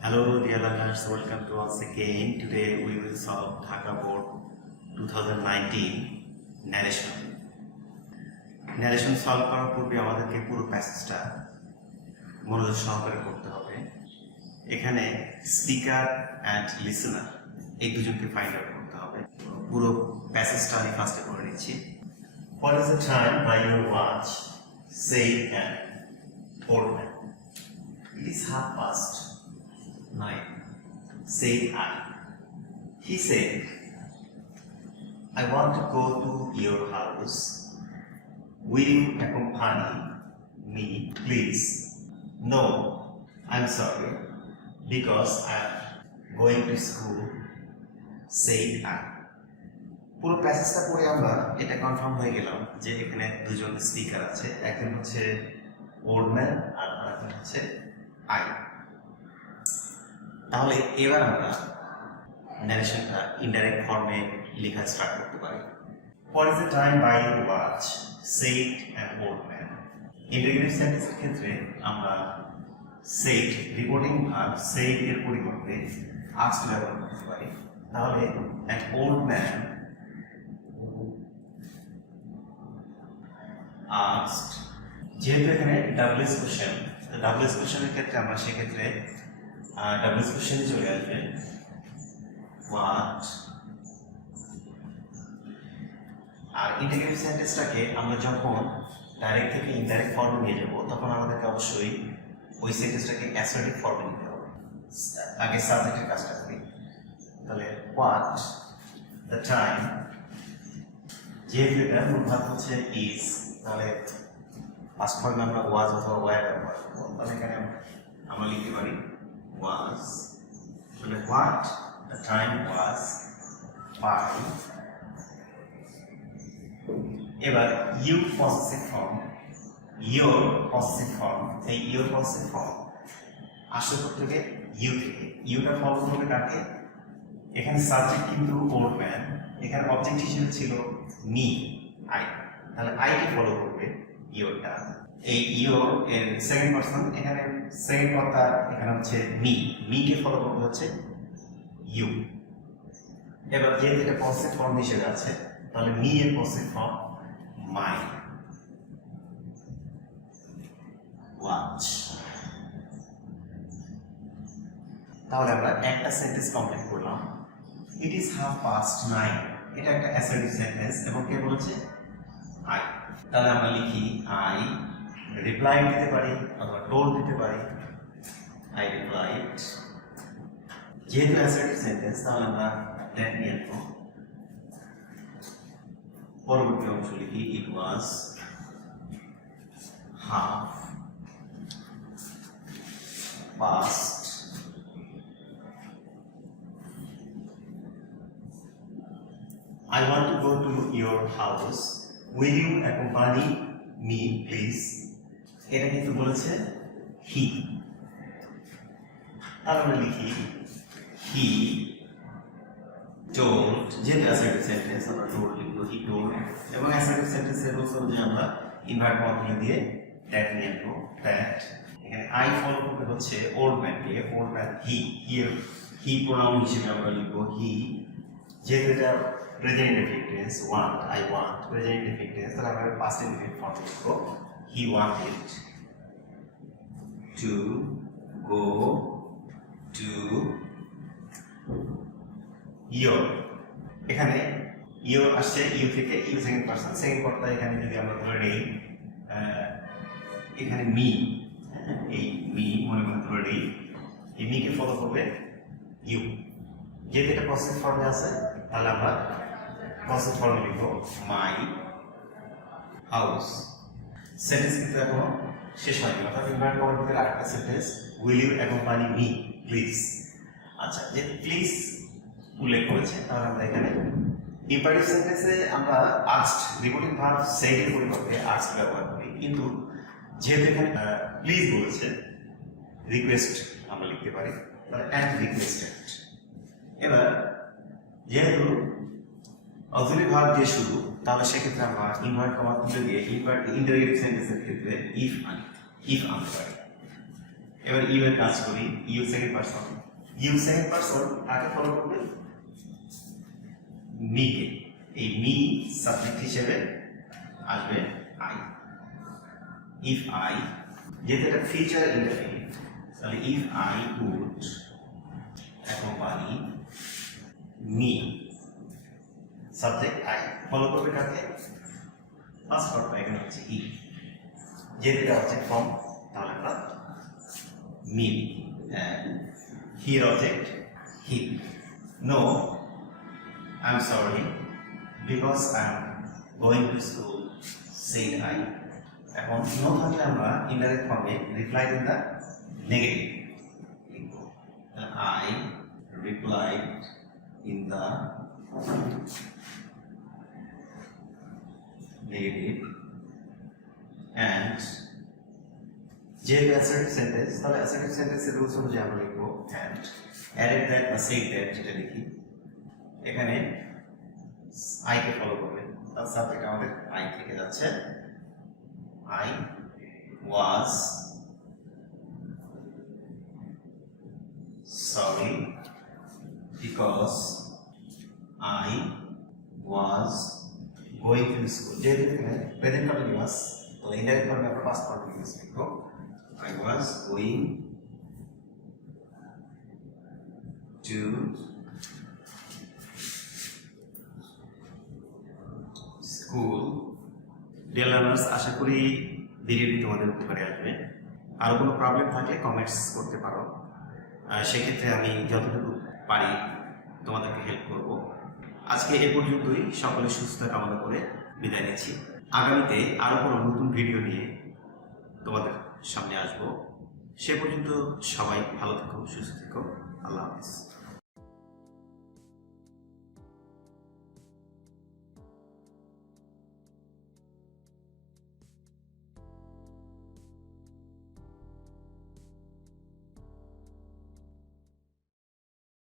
Hello dear learners, welcome to once again. Today we will solve Dhaka Board 2019 Narration. Narration solve করার পূর্বে আমাদেরকে পুরো প্যাসেজটা মনোযোগ সহকারে পড়তে হবে। এখানে স্পিকার অ্যান্ড লিসেনার এই দুজনকে ফাইন্ড আউট করতে হবে। পুরো প্যাসেজটা আমি ফার্স্টে পড়ে নিচ্ছি। What is the time by your watch? Say an old man. It is 9:30. Said I. He said, I want to go to your house. Will you accompany me, please? No, I'm sorry, because I'm going to school. Said I. পুরো প্যাসেজটা পড়ে আমরা এটা confirm হয়ে গেলাম যে এখানে দুজন speaker আছে, একজন হচ্ছে ওল্ড ম্যান আর আরেকজন হচ্ছে আই। তাহলে এবার আমরা ন্যারেশনটা ইনডাইরেক্ট ফর্মে লেখা স্টার্ট করতে পারি। What is the time by your watch? Said an old man. Interrogative সেন্টেন্সের ক্ষেত্রে আমরা said রিপোর্টিং ভার্ব said এর পরিবর্তে asked ব্যবহার করতে পারি। তাহলে an old man asked, যেহেতু এখানে ডাবলএস কোশ্চেন, ডাবলএস কোশ্চেনের ক্ষেত্রে আমরা সেক্ষেত্রে ডাবলএস কোশ্চেনে চলে আসবে হোয়াট। আর ইন্টিগ্রেটিভ সেন্টেন্সটাকে আমরা যখন ডাইরেক্ট থেকে ইনডাইরেক্ট ফর্মে নিয়ে যাব তখন আমাদেরকে অবশ্যই ওই সেন্টেন্সটাকে অ্যাসার্টিভ ফর্মে নিতে হবে। আগে সাবজেক্টের কাজটা করি। তাহলে হোয়াট দ্য টাইম, যেহেতু এটা মূল ভাব হচ্ছে ইজ, তাহলে ফার্স্ট ফর্মে আমরা ওয়াজ অথবা ওয়ার ব্যবহার করবো। তাহলে এখানে আমরা লিখতে পারি was, what the time was 5. এবার you possessive form, your possessive form, এই your possessive form আসলে থেকে you থেকে ইউটা ফলো করবে কাকে? এখানে সাবজেক্ট কিন্তু ওল্ড ম্যান, এখানে অবজেক্ট হিসেবে ছিল মি আই, তাহলে আই কে ফলো করবে ইয়োরটা। এই ইয়োর এর সেকেন্ড পারসন, এখানে সেকেন্ড কর্তা এখানে হচ্ছে মি, মি কে ফলো করবে হচ্ছে ইউ। এবার যেহেতু এটা পজিটিভ ফর্ম হিসেবে আছে তাহলে মি এর পজিটিভ ফর্ম মাই ওয়াচ। তাহলে আমরা একটা সেন্টেন্স কমপ্লিট করলাম। ইট ইজ 9:30, এটা একটা অ্যাসার্টিভ সেন্টেন্স এবং কে বলেছে? আই। তাহলে আমরা লিখি আই রিপ্লাই দিতে পারি অথবা টোল্ড দিতে পারি। I replied. যেহেতু অ্যাসার্টিভ সেন্টেন্স তাহলে আমরা দ্যাট নিয়ে আসবো। পরবর্তী অংশ লিখি ইট ওয়াজ 9:30. I want to go to your house. Will you accompany me, please? এটা কিন্তু বলেছে হি। তাহলে আমরা লিখি হি টোল্ড, যেহেতু অ্যাসার্টিভ সেন্টেন্স আমরা টোল্ড লিখবো, হি টোল্ড। এবং অ্যাসার্টিভ সেন্টেন্সের রুলস অনুযায়ী আমরা ইনভার্ট কমপ্লিট দিয়ে দ্যাট নিয়ে আসবো। দ্যাট এখানে আই ফলো করতে হচ্ছে ওল্ড ম্যানকে, old man he, he pronoun হিসেবে আমরা লিখবো হি। যেহেতু এটা present indefinite tense, want I want present indefinite tense, তাহলে আমরা পাস্ট ইনডেফিনিট ফর্ম লিখবো he wanted to go to your। এখানে ইউ আসছে ইউ থেকে, ইউ সেকেন্ড পারসন, সেকেন্ড কর্তা এখানে যদি আমরা ধরে নেই এখানে মি, এই মি মনে মনে ধরে নেই, এই মিকে ফলো করবে ইউ। যেহেতু এটা পজিটিভ ফর্মে আছে তাহলে আমরা পজিটিভ ফর্মে লিখবো মাই হাউস। সেন্টেন্স কিন্তু এখনো শেষ হয়নি, অর্থাৎ ইনভার্ট করার ভিতরে আরেকটা sentence will you accompany me please. আচ্ছা, যে প্লিজ উল্লেখ করেছে তাহলে আমরা এখানে ইম্পারেটিভ সেন্টেন্সে আমরা আস্কড রিপোর্টিং ভার্ব সেড এর পরিবর্তে আস্কড ব্যবহার করি, কিন্তু যেহেতু এখানে প্লিজ বলেছে রিকোয়েস্ট আমরা লিখতে পারি, তাহলে অ্যান্ড রিকোয়েস্টেড। এবার যেহেতু অক্সিলারি ভার্ব দিয়ে শুরু তাহলে সেক্ষেত্রে আমরা ইনভার্ট কমা তুলে দিয়ে ইনভার্ট ইন্টারোগেটিভ সেন্টেন্সের ক্ষেত্রে ইফ আনতে পারি। এবার ইউ এর কাজ করি। You second person, you second person কাকে ফলো করবে? মি কে। এই মি সাবজেক্ট হিসেবে আসবে আই। ইফ আই, যেহেতু এটা ফিচার ইন্টারফিনিট, তাহলে if I would accompany me, subject I follow করবে কাকে? ফার্স্ট পার্টটা এখানে হচ্ছে ই, যেহেতু এটা অবজেক্ট ফর্ম, তাহলে আমরা me and here object he. No, I'm sorry because I'm going to school, said I. এখন নো থাকলে আমরা ইনডাইরেক্ট ফর্মে রিপ্লাই ইন দ্য নেগেটিভ লিখব। I replied in the negative and যেহেতু অ্যাসার্টিভ সেন্টেন্স, তাহলে assertive সেন্টেন্সের রুলস অনুযায়ী আমরা লিখবো and added that বা said that যেটা লিখি এখানে আই কে ফলো করবে, তার সাবজেক্ট আমাদের আই থেকে যাচ্ছে। I was sorry because I was going to school. যেহেতু এখানে প্রেজেন্ট কন্টিনিউয়াস, তাহলে ইনডাইরেক্ট ফর্মে আমরা পাস্ট কন্টিনিউয়াস লিখবো। I was going to school. Dear learners, আশা করি ভিডিওটি তোমাদের উপকারে আসবে। আর কোনো প্রবলেম থাকলে কমেন্টস করতে পারো, সেক্ষেত্রে আমি যতটুকু পারি তোমাদেরকে হেল্প করব। আজকে এ পর্যন্তই, সকলে সুস্থ কামনা করে বিদায় নিচ্ছি। আগামীতে আরও কোনো নতুন ভিডিও নিয়ে তোমাদের সামনে আসবো। সে পর্যন্ত সবাই ভালো থেকো, সুস্থ থেকো। আল্লাহ হাফেজ।